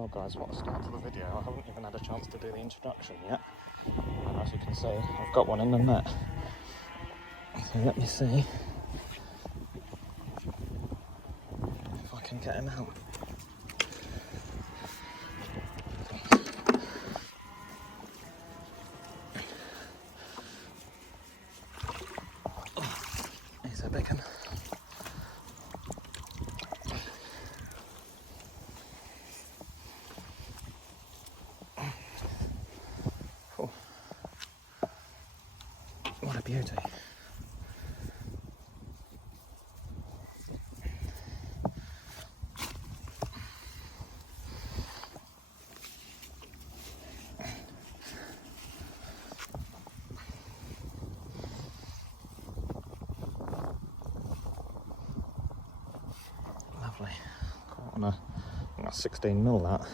Well guys, what a start to the video. I haven't even had a chance to do the introduction yet. And as you can see, I've got one in the net. So let me see if I can get him out. He's a big one. Oh. What a beauty. Lovely. Caught on a 16 mil that.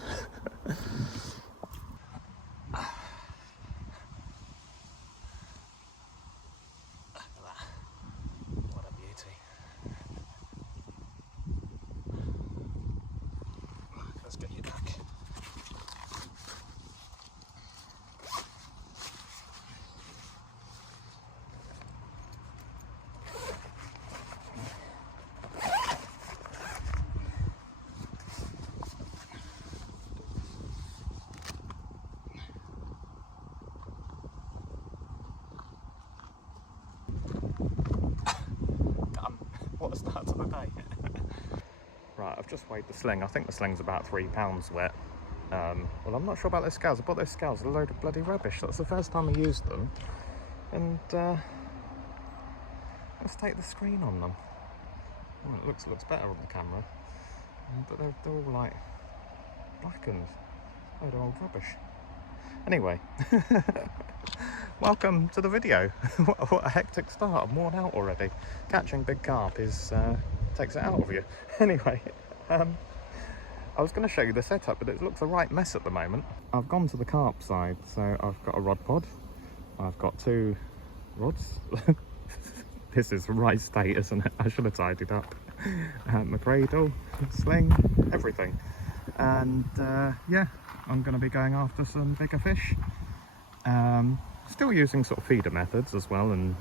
What a beauty. Let's get you back. What a start to the day. Right, I've just weighed the sling. I think the sling's about £3 wet. Well, I'm not sure about those scales. I bought those scales, a load of bloody rubbish. That's the first time I used them. And let's take the screen on them. Well, it looks better on the camera. But they're all like blackened. Load of old rubbish. Anyway, welcome to the video. What a hectic start. I'm worn out already. Catching big carp takes it out of you. Anyway, I was going to show you the setup, but it looks a right mess at the moment. I've gone to the carp side, so I've got a rod pod. I've got 2 rods. This is the right state, isn't it? I should have tidied up. My cradle, sling, everything. And yeah, I'm going to be going after some bigger fish. Still using sort of feeder methods as well, and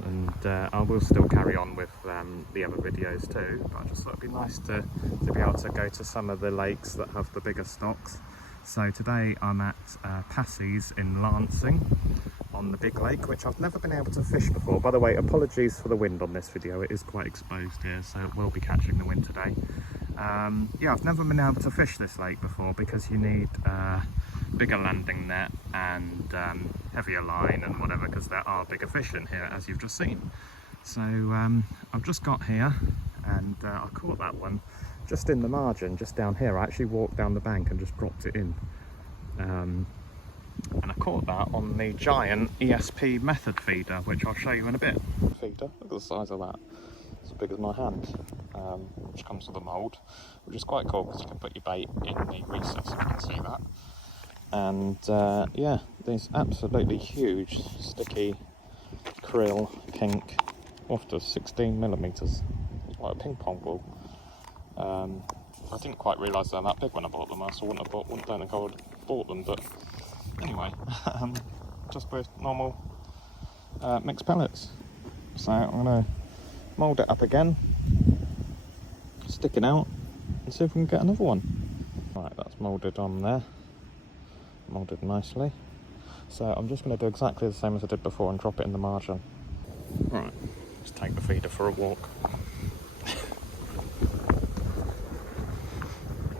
I will still carry on with the other videos too, but I just thought it'd be nice to be able to go to some of the lakes that have the bigger stocks. So today I'm at Passies in Lancing on the big lake, which I've never been able to fish before. By the way, apologies for the wind on this video, it is quite exposed here, so it will be catching the wind today. Yeah, I've never been able to fish this lake before because you need bigger landing net and heavier line and whatever, because there are bigger fish in here, as you've just seen. So I've just got here and I caught that one just in the margin, just down here. I actually walked down the bank and just dropped it in. And I caught that on the giant ESP method feeder, which I'll show you in a bit. Feeder, look at the size of that. It's as big as my hand, which comes with a mould, which is quite cool because you can put your bait in the recess, you can see that. And yeah, these absolutely huge, sticky, krill, pink, off to 16mm, like a ping pong ball. I didn't quite realise they're that big when I bought them, else I don't think I would have bought them, but anyway, just with normal mixed pellets. So I'm going to mould it up again, stick it out, and see if we can get another one. Right, that's moulded on there, moulded nicely. So I'm just going to do exactly the same as I did before and drop it in the margin. Right, let's take the feeder for a walk.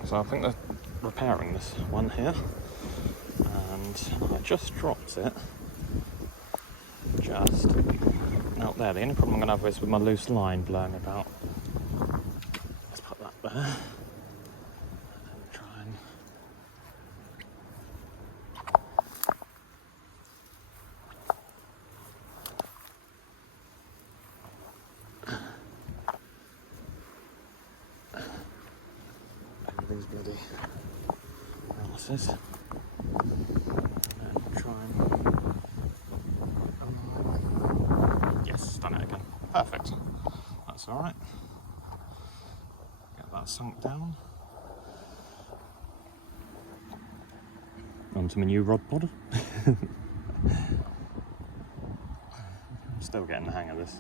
So I think they're repairing this one here, and I just dropped it just out there. The only problem I'm going to have is with my loose line blowing about. Let's put that there and try and these bloody houses and try and yes, done it again. Perfect. That's all right. Get that sunk down. Onto my new rod pod. I'm still getting the hang of this.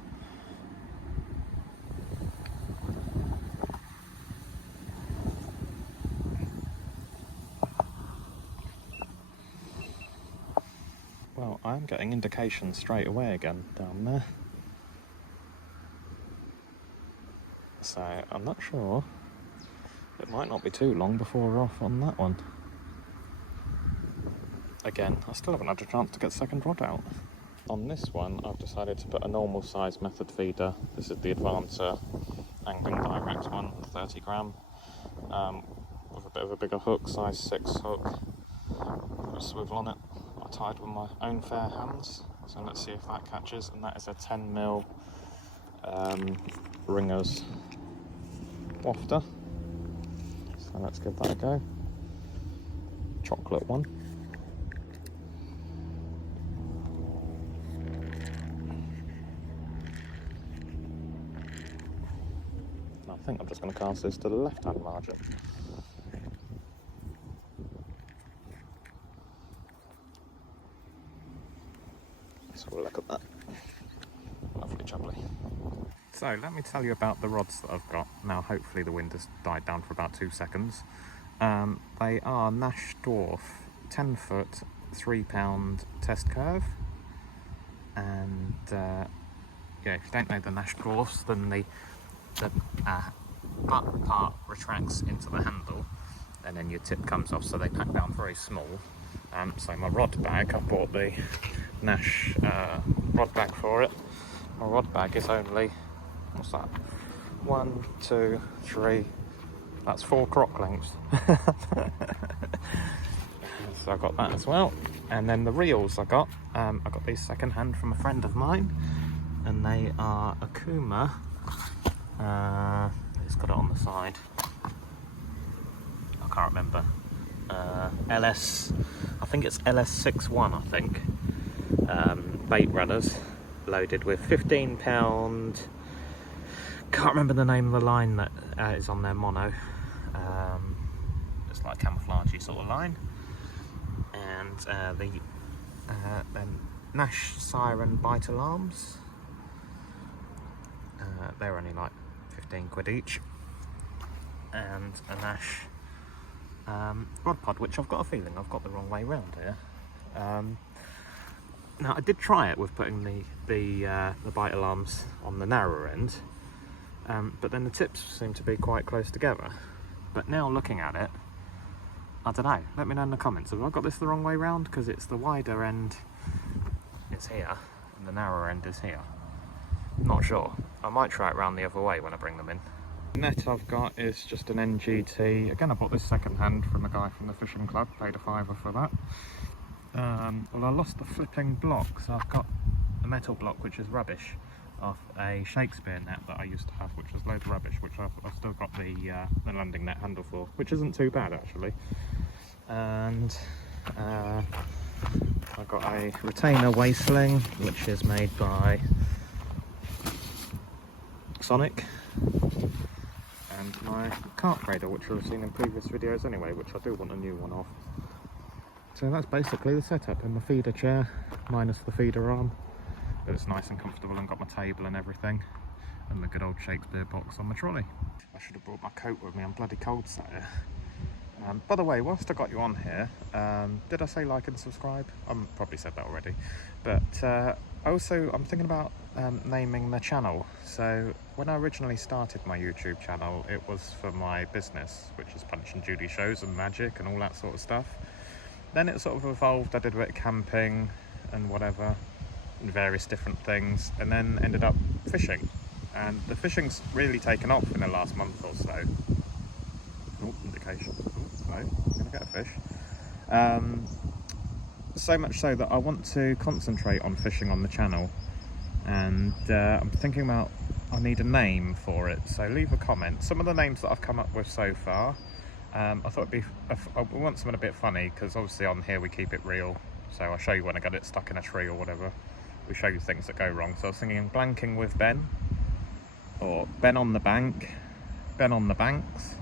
Well, I'm getting indications straight away again down there. So I'm not sure. It might not be too long before we're off on that one. Again, I still haven't had a chance to get the second rod out. On this one, I've decided to put a normal size method feeder. This is the Advancer Angling Direct one, 30 gram, with a bit of a bigger hook, size 6 hook. Put a swivel on it. I tied with my own fair hands, so let's see if that catches. And that is a 10mm Ringers wafter. So let's give that a go. Chocolate one. I think I'm just going to cast this to the left-hand margin. So we'll look at that. Lovely jubbly. So let me tell you about the rods that I've got. Now hopefully the wind has died down for about 2 seconds. They are Nash Dwarf 10 foot 3 pound test curve. And yeah, if you don't know the Nash Dwarfs, then the butt part retracts into the handle and then your tip comes off, so they pack down very small. So my rod bag, I bought the Nash rod bag for it. My rod bag is only, what's that, 1, 2, 3, that's 4 croc lengths. So I got that as well. And then the reels I got these second hand from a friend of mine, and they are Akuma. It's got it on the side. I can't remember. LS, I think it's LS61, I think. Bait runners loaded with 15 pound. Can't remember the name of the line that is on their mono. It's like a camouflagey sort of line. And the Nash Siren bite alarms. They're only like 15 quid each. And a Nash rod pod, which I've got a feeling I've got the wrong way round here. Now I did try it with putting the bite alarms on the narrower end, but then the tips seem to be quite close together. But now looking at it, I don't know, let me know in the comments, have I got this the wrong way round? Because it's the wider end is here and the narrower end is here. Not sure. I might try it round the other way when I bring them in. The net I've got is just an NGT. Again, I bought this second hand from a guy from the fishing club, paid a £5 for that. Well, I lost the flipping block, so I've got a metal block which is rubbish off a Shakespeare net that I used to have, which was loads of rubbish, which I've still got the landing net handle for, which isn't too bad actually. And I've got a retainer waistling, which is made by Sonic, and my carp cradle, which you'll have seen in previous videos anyway, which I do want a new one of. So that's basically the setup, in the feeder chair, minus the feeder arm, but it's nice and comfortable and got my table and everything, and the good old Shakespeare box on the trolley. I should have brought my coat with me, I'm bloody cold sat here. By the way, whilst I got you on here, did I say like and subscribe? I've probably said that already, but I'm thinking about naming the channel. So when I originally started my YouTube channel, it was for my business, which is Punch and Judy shows and magic and all that sort of stuff. Then it sort of evolved, I did a bit of camping and whatever, and various different things, and then ended up fishing. And the fishing's really taken off in the last month or so. Oh, indication. Oh, no, I'm gonna get a fish. So much so that I want to concentrate on fishing on the channel, and I'm thinking about, I need a name for it, so leave a comment. Some of the names that I've come up with so far, I thought I want something a bit funny, because obviously on here we keep it real, so I'll show you when I get it stuck in a tree or whatever. We show you things that go wrong. So I was thinking Blanking with Ben, or Ben on the Bank, Ben on the Banks,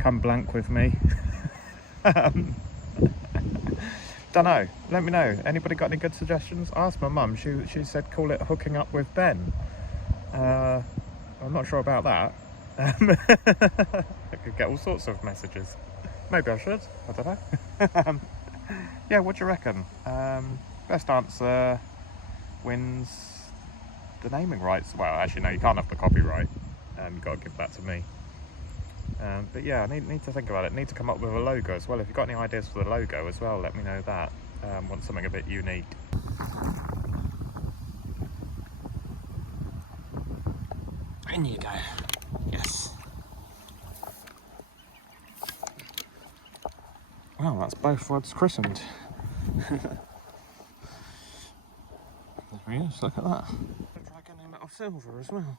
Come Blank with me. Don't know. Let me know. Anybody got any good suggestions? I asked my mum. She said call it hooking up with Ben. I'm not sure about that. I could get all sorts of messages. Maybe I should. I don't know. Yeah, what do you reckon? Best answer wins the naming rights. Well, actually, no, you can't have the copyright. You've got to give that to me. But yeah, I need to think about it. Need to come up with a logo as well. If you've got any ideas for the logo as well, let me know that. Want something a bit unique. In you go. Yes. Well, that's both rods christened. There he is, look at that. Dragon him out of silver as well.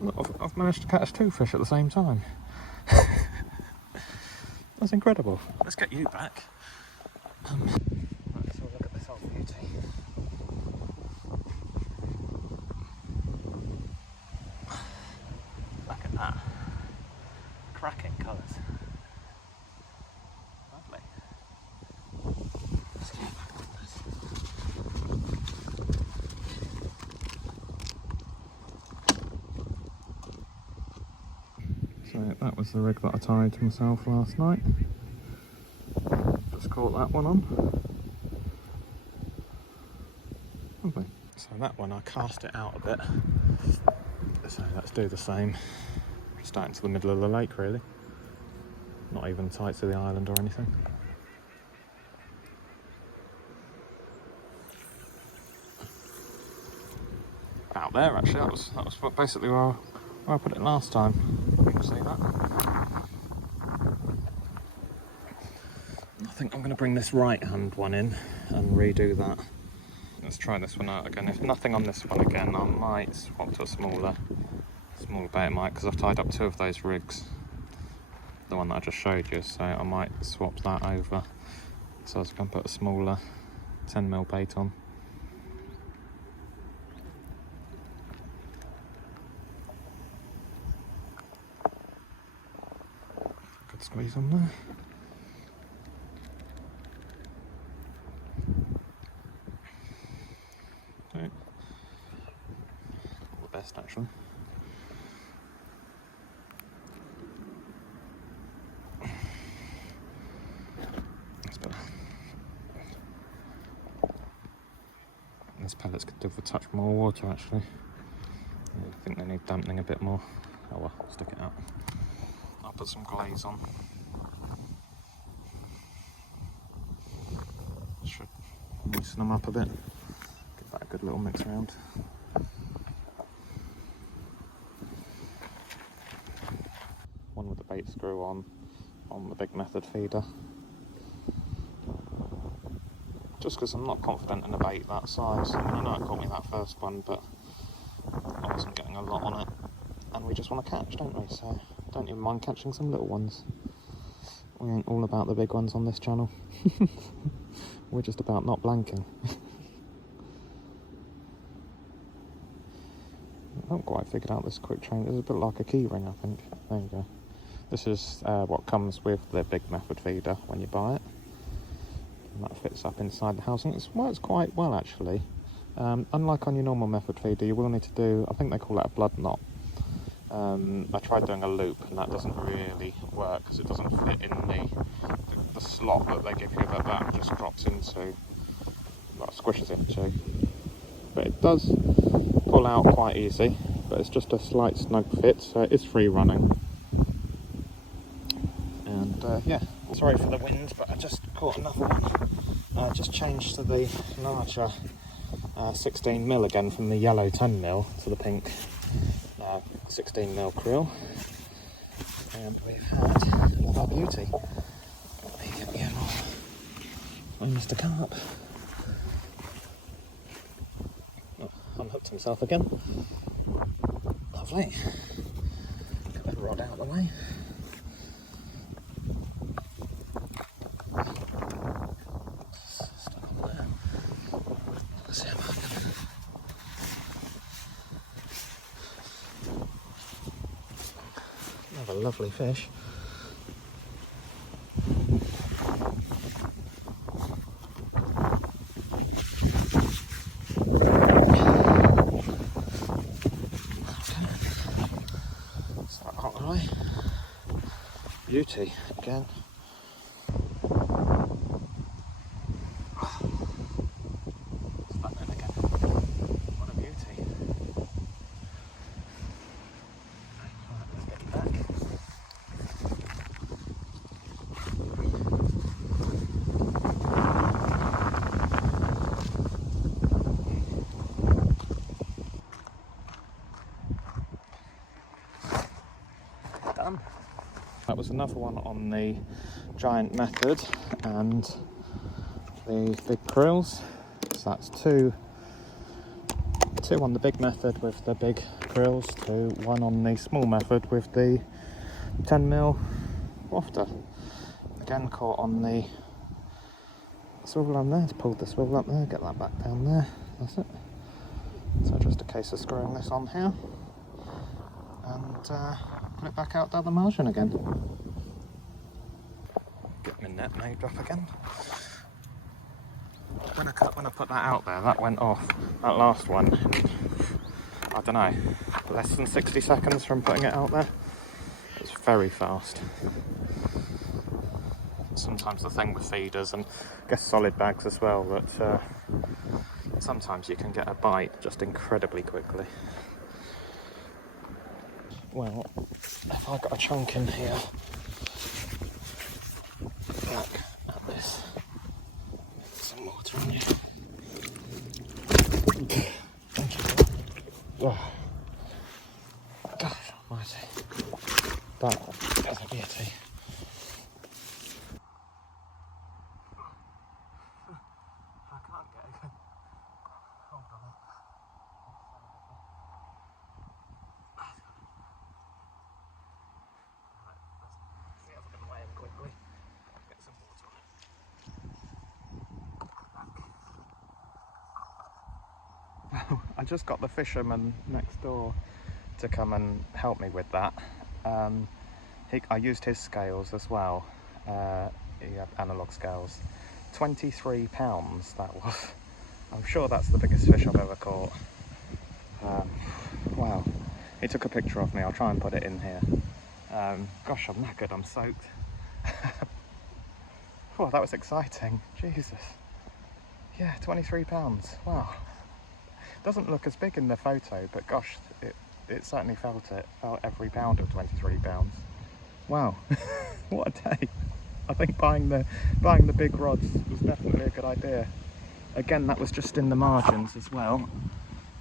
Look, I've managed to catch 2 fish at the same time. That's incredible. Let's get you back. Let's have a look at this old beauty. Look at that. Cracking colours. Lovely. Let's get back on this. So that was the rig that I tied myself last night. Just caught that one on. Lovely. So that one I cast it out a bit. So let's do the same. Just out into the middle of the lake really. Not even tight to the island or anything. Out there actually, that was basically where I put it last time. You can see that. I think I'm going to bring this right hand one in and redo that. Let's try this one out again. If nothing on this one again, I might swap to a smaller bait mic, because I've tied up 2 of those rigs. The one that I just showed you, so I might swap that over. So I was going to put a smaller 10mm bait on. Good squeeze on there. Okay. Not the best actually. These pellets could do with a touch more water actually. I think they need dampening a bit more. Oh well, stick it out. I'll put some glaze on. Should loosen them up a bit. Give that a good little mix around. One with the bait screw on the big method feeder. Just because I'm not confident in a bait that size. I mean, I know it caught me that first one, but I wasn't getting a lot on it. And we just want to catch, don't we? So don't even mind catching some little ones. We ain't all about the big ones on this channel. We're just about not blanking. I haven't quite figured out this quick train. It's a bit like a key ring, I think. There you go. This is what comes with the big method feeder when you buy it. That fits up inside the house, and it works quite well actually. Unlike on your normal method feeder, you will need to do, I think they call that a blood knot. I tried doing a loop and that doesn't really work because it doesn't fit in the slot that they give you, that just drops into, well, squishes into. But it does pull out quite easy, but it's just a slight snug fit, so it is free running. And yeah, sorry for the wind, but I just caught another one. I just changed to the larger 16mm again, from the yellow 10mm to the pink 16mm krill. And we've had another beauty. My Mr. Carp. Oh, unhooked himself again. Lovely. Get that rod out of the way. Lovely fish. try. Beauty again. Stunning again. What a beauty. Right, let's get back. Done. That was another one on the giant method and the big krills. So that's two on the big method with the big krills, one on the small method with the 10mm wafter. Again caught on the swivel arm there, pulled the swivel up there, get that back down there, that's it. So just a case of screwing this on here and put it back out down the margin again. Get my net made up again. When I put that out there, that went off, that last one, in, I don't know, less than 60 seconds from putting it out there. It was very fast. Sometimes the thing with feeders and I guess solid bags as well, that sometimes you can get a bite just incredibly quickly. Well, if I got a chunk in here, look at this. Some water on you. Thank you. Oh. Gosh almighty. That is a beauty. I can't get it. Hold on. Right, let's see if I can weigh him quickly. Get some water on it. I just got the fisherman next door to come and help me with that. I used his scales as well. He had analogue scales. 23 pounds that was. I'm sure that's the biggest fish I've ever caught. Wow. He took a picture of me, I'll try and put it in here. Gosh, I'm knackered, I'm soaked. Oh, that was exciting, Jesus. Yeah, 23 pounds, wow. Doesn't look as big in the photo, but gosh, it certainly felt every pound of 23 pounds. Wow, what a day. I think buying the big rods was definitely a good idea. Again, that was just in the margins as well.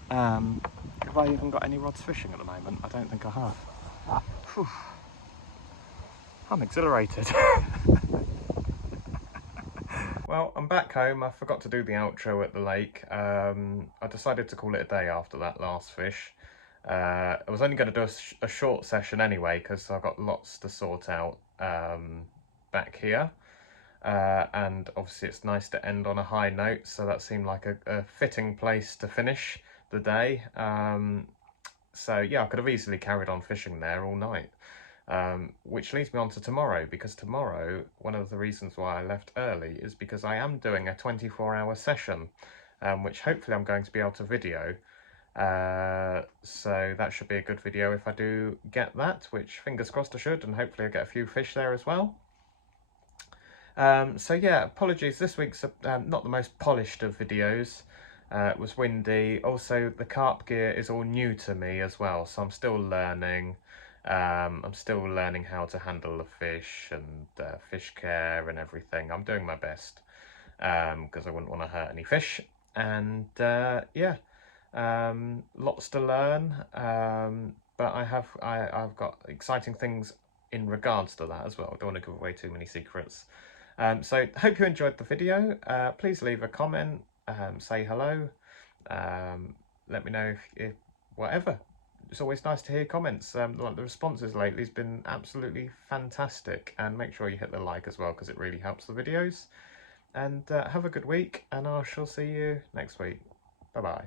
Have I even got any rods fishing at the moment? I don't think I have. Whew. I'm exhilarated. Well, I'm back home. I forgot to do the outro at the lake. I decided to call it a day after that last fish. I was only going to do a short session anyway, because I've got lots to sort out back here. And obviously it's nice to end on a high note, so that seemed like a fitting place to finish the day. So yeah, I could have easily carried on fishing there all night. Which leads me on to tomorrow, because tomorrow, one of the reasons why I left early is because I am doing a 24-hour session, which hopefully I'm going to be able to video. So that should be a good video if I do get that, which fingers crossed I should, and hopefully I'll get a few fish there as well. So yeah, apologies, this week's not the most polished of videos. It was windy. Also, the carp gear is all new to me as well, so I'm still learning. I'm still learning how to handle the fish and fish care and everything. I'm doing my best because I wouldn't want to hurt any fish. And yeah, lots to learn. But I've got exciting things in regards to that as well. I don't want to give away too many secrets. So hope you enjoyed the video. Please leave a comment, say hello, let me know if whatever. It's always nice to hear comments. Like the responses lately has been absolutely fantastic, and make sure you hit the like as well, because it really helps the videos. And have a good week, and I shall see you next week. Bye bye.